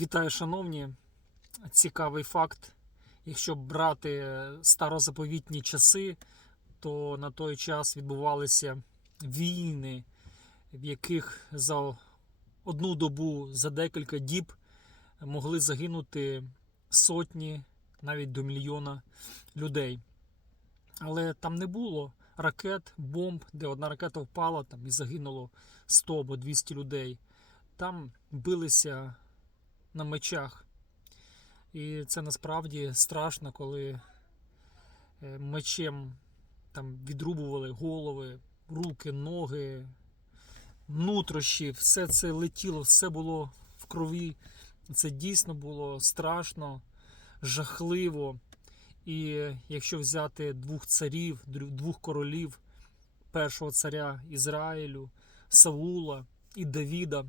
Вітаю, шановні. Цікавий факт. Якщо брати старозаповітні часи, то на той час відбувалися війни, в яких за одну добу, за декілька діб могли загинути сотні, навіть до мільйона людей. Але там не було ракет, бомб, де одна ракета впала там і загинуло 100 або 200 людей. Там билися на мечах. І це насправді страшно, коли е, мечем там відрубували голови, руки, ноги, нутрощі, все це летіло, все було в крові. Це дійсно було страшно, жахливо. І якщо взяти двох царів, двох королів, першого царя Ізраїлю, Саула і Давіда,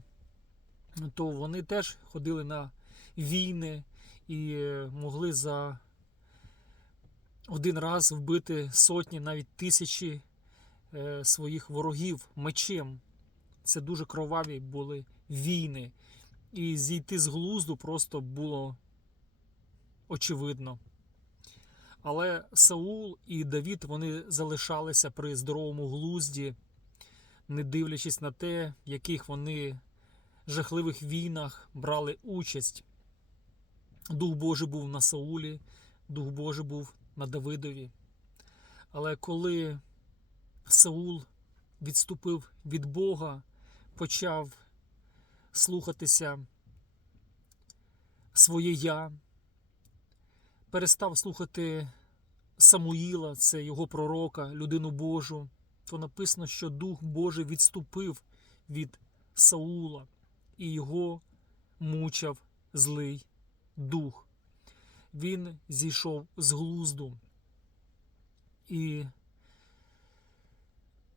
то вони теж ходили на війни і е, могли за один раз вбити сотні, навіть тисячі е, своїх ворогів мечем. Це дуже кроваві були війни. І зійти з глузду просто було очевидно. Але Саул і Давід вони залишалися при здоровому глузді, не дивлячись на те, яких вони жахливих війнах брали участь. Дух Божий був на Саулі, Дух Божий був на Давидові. Але коли Саул відступив від Бога, почав слухатися своє я, перестав слухати Самуїла, це його пророка, людину Божу, то написано, що Дух Божий відступив від Саула і його мучав злий дух. Він зійшов з глузду. І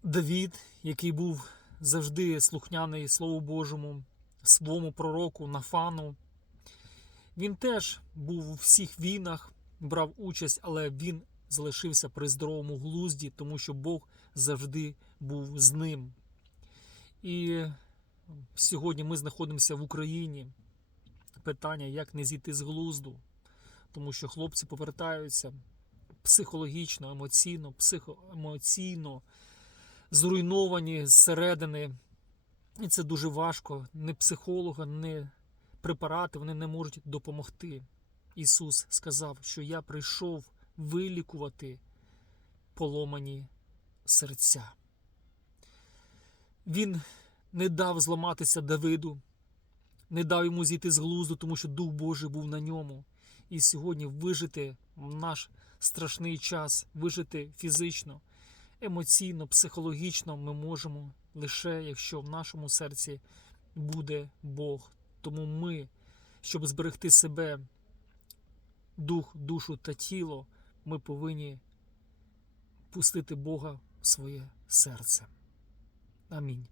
Давід, який був завжди слухняний Слову Божому, своєму пророку Нафану, він теж був у всіх війнах, брав участь, але він залишився при здоровому глузді, тому що Бог завжди був з ним. І сьогодні ми знаходимося в Україні. Питання, як не зійти з глузду, тому що хлопці повертаються психологічно, емоційно, психоемоційно зруйновані зсередини. І це дуже важко. Ні психолога, ні препарати вони не можуть допомогти. Ісус сказав, що я прийшов вилікувати поломані серця. Він не дав зламатися Давиду, не дав йому зійти з глузду, тому що Дух Божий був на ньому. І сьогодні вижити в наш страшний час, вижити фізично, емоційно, психологічно ми можемо лише якщо в нашому серці буде Бог. Тому ми, щоб зберегти себе, дух, душу та тіло, ми повинні пустити Бога в своє серце. Амінь.